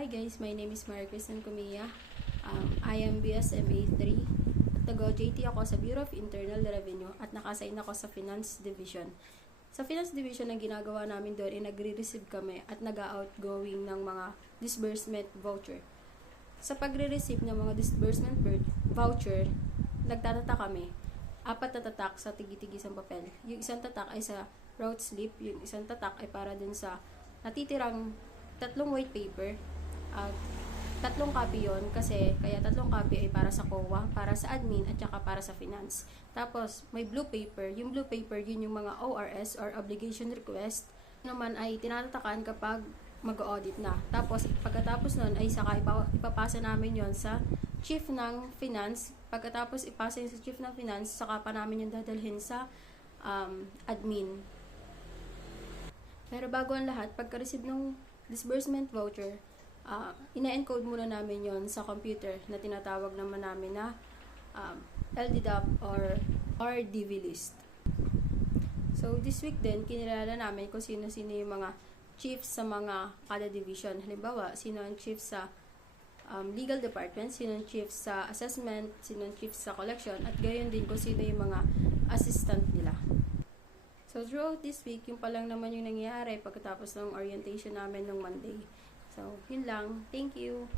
Hi guys, my name is Maria Kristen Comia. I am BSMA 3. At nag-OJT ako sa Bureau of Internal Revenue at nakasign ako sa Finance Division. Sa Finance Division, ang ginagawa namin doon ay nagre-receive kami at nag-outgoing ng mga disbursement voucher. Sa pagre-receive ng mga disbursement voucher, nagtatata kami. 4 na tatak sa tigi-tigisang papel. Yung isang tatak ay sa route slip, yung isang tatak ay para dun sa natitirang 3 white paper. 3 copy yon kasi kaya 3 copy ay para sa COA, para sa admin at saka para sa finance. Tapos may blue paper. Yung blue paper yun yung mga ORS or obligation request naman ay tinatatakan kapag mag-audit na. Tapos pagkatapos nun ay saka ipapasa namin yon sa chief ng finance. Pagkatapos ipasa yun sa chief ng finance, saka pa namin yung dadalhin sa admin. Pero bago ang lahat, pagka-receive ng disbursement voucher, ina-encode muna namin yon sa computer na tinatawag naman namin na LDDAP or RDV list. So, this week din, kinilala namin kung sino-sino yung mga chiefs sa mga kada division. Halimbawa, sino ang chief sa legal department, sino ang chief sa assessment, sino ang chief sa collection, at gayon din kung sino yung mga assistant nila. So, throughout this week, yung pa lang naman yung nangyayari pagkatapos ng orientation namin nung Monday. So, yun lang. Thank you!